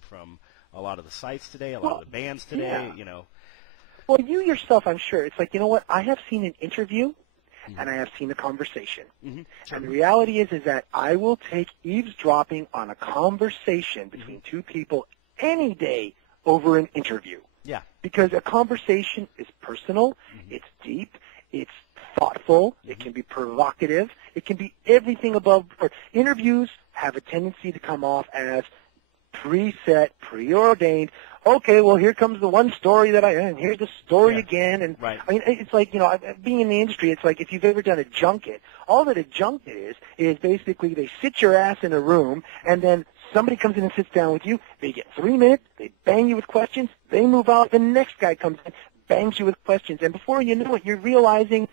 from a lot of the sites today, a lot of the bands today, you know. Well, you yourself, I'm sure, it's like, you know what, I have seen an interview and I have seen a conversation. Sure. And the reality is that I will take eavesdropping on a conversation between two people any day over an interview. Yeah. Because a conversation is personal, it's deep, it's thoughtful, it can be provocative, it can be everything above. Interviews have a tendency to come off as preset, preordained. Okay, well, here comes the one story and here's the story again. And right. I mean, it's like, you know, being in the industry, it's like if you've ever done a junket, all that a junket is basically they sit your ass in a room and then somebody comes in and sits down with you. They get 3 minutes. They bang you with questions. They move out. The next guy comes in, bangs you with questions. And before you know it, you're realizing,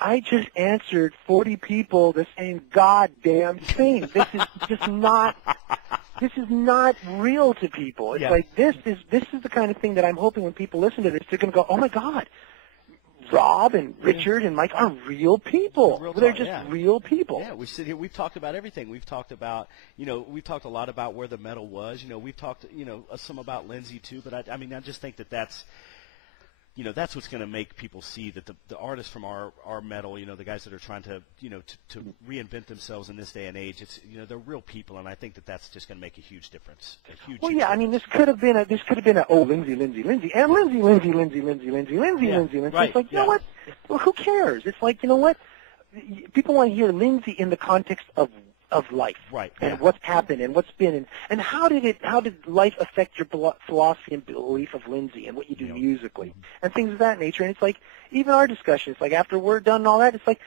I just answered 40 people the same goddamn thing. This is just not. This is not real to people. It's like this is the kind of thing that I'm hoping when people listen to this, they're going to go, oh my God, Rob and Richard and Mike are real people. They're just real people. Yeah, we sit here. We've talked about everything. We've talked about, you know, we've talked a lot about where the metal was. You know, we've talked, you know, some about Lynzee too. But I mean, I just think that's, you know, that's what's going to make people see that the artists from our metal, you know, the guys that are trying to, you know, to reinvent themselves in this day and age, it's, you know, they're real people, and I think that's just going to make a huge difference. I mean, this could have been a Lynzee, and Lynzee. Right. It's like, you know what? Well, who cares? It's like, you know what? People want to hear Lynzee in the context of life, right? And what's happened and what's been, and how did life affect your philosophy and belief of Lynzee and what you do musically and things of that nature. And it's like even our discussion, it's like after we're done and all that, it's like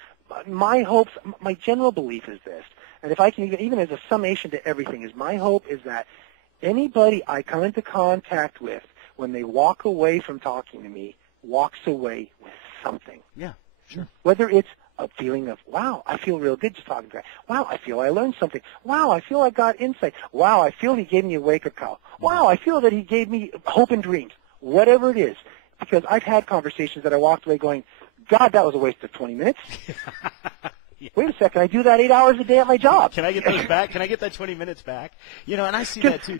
my hopes, my general belief is this, and if I can even as a summation to everything, is my hope is that anybody I come into contact with when they walk away from talking to me walks away with something. Yeah, sure. Whether it's a feeling of, wow, I feel real good just talking to him. Wow, I feel I learned something. Wow, I feel I got insight. Wow, I feel he gave me a wake-up call. Wow, I feel that he gave me hope and dreams. Whatever it is. Because I've had conversations that I walked away going, God, that was a waste of 20 minutes. Wait a second, I do that 8 hours a day at my job. Can I get those back? Can I get that 20 minutes back? You know, and I see that too.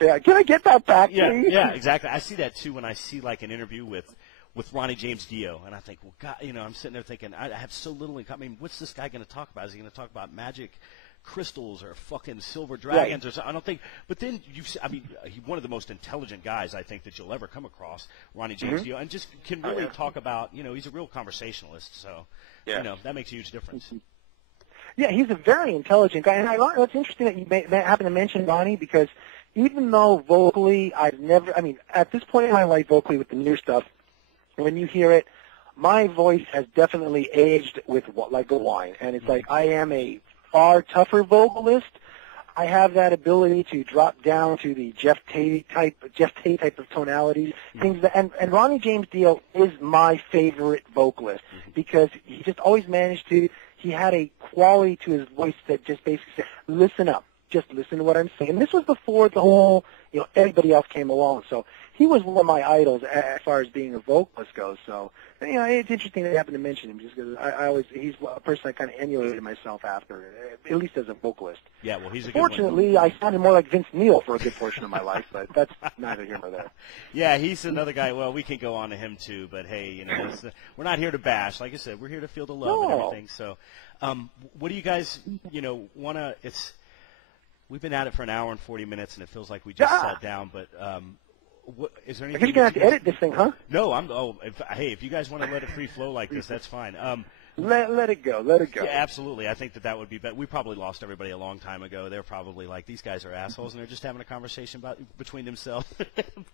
Yeah, can I get that back, please? Yeah, exactly. I see that too when I see like an interview with Ronnie James Dio, and I think, well, God, you know, I'm sitting there thinking, I have so little in common. I mean, what's this guy going to talk about? Is he going to talk about magic crystals or fucking silver dragons or something? I don't think. But then he's one of the most intelligent guys I think that you'll ever come across, Ronnie James Dio, and just can really talk about, you know, he's a real conversationalist. So, you know, that makes a huge difference. Yeah, he's a very intelligent guy, and it's interesting that you happen to mention Ronnie because even though vocally at this point in my life, vocally with the new stuff. When you hear it, my voice has definitely aged with like a wine, and it's like I am a far tougher vocalist. I have that ability to drop down to the Jeff Tate type of tonalities, things that, and Ronnie James Dio is my favorite vocalist because he just always managed to. He had a quality to his voice that just basically said, "Listen up, just listen to what I'm saying." And this was before the whole, you know, everybody else came along, so. He was one of my idols as far as being a vocalist goes. So, you know, it's interesting that you happen to mention him just because he's a person I kind of emulated myself after, at least as a vocalist. Yeah, well, he's a Fortunately, good one. I sounded more like Vince Neil for a good portion of my life, but that's neither here nor there. Yeah, he's another guy. Well, we can go on to him too, but hey, you know, we're not here to bash. Like I said, we're here to feel the love and everything. So, what do you guys, you know, want to? We've been at it for an hour and 40 minutes, and it feels like we just sat down, but. Is there anything? I guess you're gonna have to edit this thing, huh? No, if you guys want to let it free flow like this, that's fine. Let it go. Yeah, absolutely. I think that would be better. We probably lost everybody a long time ago. They're probably like, these guys are assholes, and they're just having a conversation between themselves.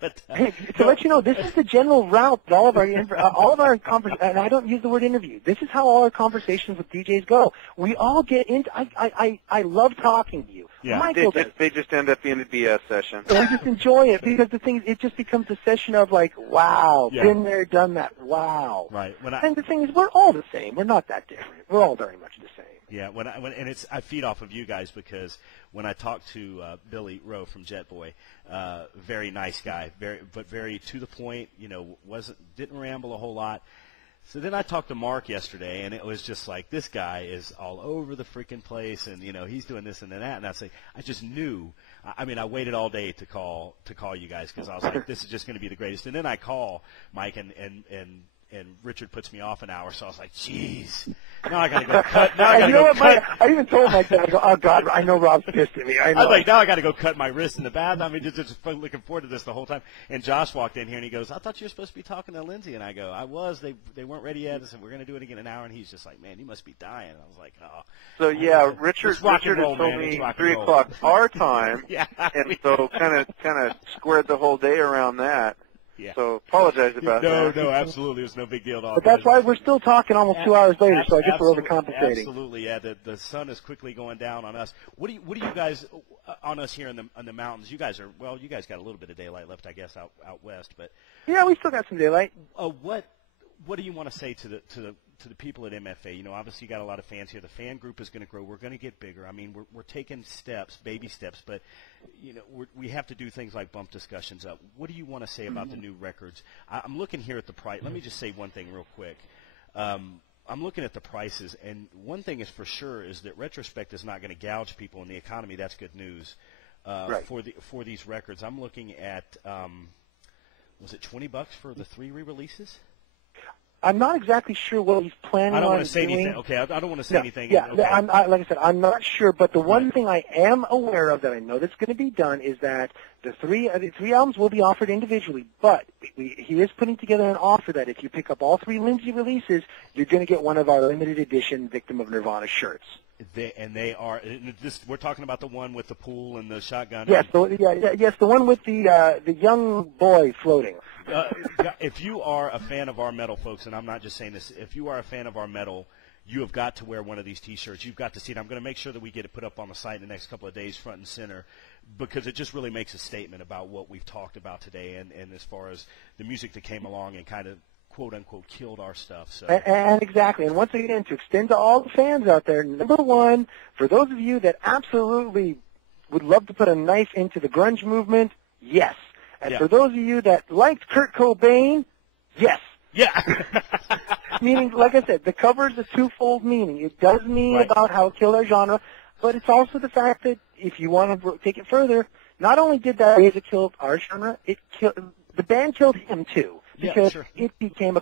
But hey, to let you know, this is the general route that all of our conversations, and I don't use the word interview. This is how all our conversations with DJs go. We all get into. I love talking to you. Yeah. Michael, they just end up being a BS session. We just enjoy it because it just becomes a session of like, wow, been there, done that, wow. Right. And the thing is, we're all the same. We're not that different. We're all very much the same. Yeah. I feed off of you guys because when I talked to Billy Rowe from Jet Boy, very nice guy, very to the point. You know, didn't ramble a whole lot. So then I talked to Mark yesterday, and it was just like, this guy is all over the freaking place, and, you know, he's doing this and that. And I just knew. I mean, I waited all day to call you guys because I was like, this is just going to be the greatest. And then I call Mike, and Richard puts me off an hour, so I was like, jeez, now I got to go cut. Now I got to go cut. Mike, I even told Mike that. I go, oh, God, I know Rob's pissed at me. I was like, now I got to go cut my wrist in the bath. I mean, just looking forward to this the whole time. And Josh walked in here, and he goes, I thought you were supposed to be talking to Lynzee. And I go, I was. They weren't ready yet. I said, we're going to do it again in an hour. And he's just like, man, you must be dying. And I was like, oh. So, yeah, Richard had told me 3 o'clock our time. Yeah. And so kind of squared the whole day around that. Yeah. So apologize about that. No, absolutely. It was no big deal at all. But that's why we're still talking almost 2 hours later, so I guess we're overcompensating. Absolutely, yeah. The sun is quickly going down on us. What do you guys on us here in the mountains? You guys got a little bit of daylight left, I guess, out west, but yeah, we still got some daylight. What do you want to say to the people at MFA? You know, obviously you got a lot of fans here. The fan group is going to grow. We're going to get bigger. I mean, we're taking steps, baby steps, but you know, we have to do things like bump discussions up. What do you want to say about the new records? I'm looking here at the price. Let me just say one thing real quick. I'm looking at the prices, and one thing is for sure is that Retrospect is not going to gouge people in the economy. That's good news Right. for these records. I'm looking at was it $20 for the 3 re-releases? I'm not exactly sure what he's planning on doing. I don't want to say anything. Okay, I don't want to say anything. Yeah, okay. like I said, I'm not sure. But the one thing I am aware of that I know that's going to be done is that the three albums will be offered individually. But he is putting together an offer that if you pick up all 3 Lynzee releases, you're going to get one of our limited edition Victim of Nirvana shirts. They are. We're talking about the one with the pool and the shotgun. Yes, the one with the young boy floating. If you are a fan of our metal, folks, and I'm not just saying this, if you are a fan of our metal, you have got to wear one of these T-shirts. You've got to see it. I'm going to make sure that we get it put up on the site in the next couple of days, front and center, because it just really makes a statement about what we've talked about today, and as far as the music that came along and kind of quote-unquote killed our stuff. So. And exactly. And once again, to extend to all the fans out there, number one, for those of you that absolutely would love to put a knife into the grunge movement, yes. And for those of you that liked Kurt Cobain, yes. Yeah. Meaning, like I said, the cover is a twofold meaning. It does mean about how it killed our genre, but it's also the fact that if you want to take it further, not only did that music kill our genre, the band killed him too, because it became a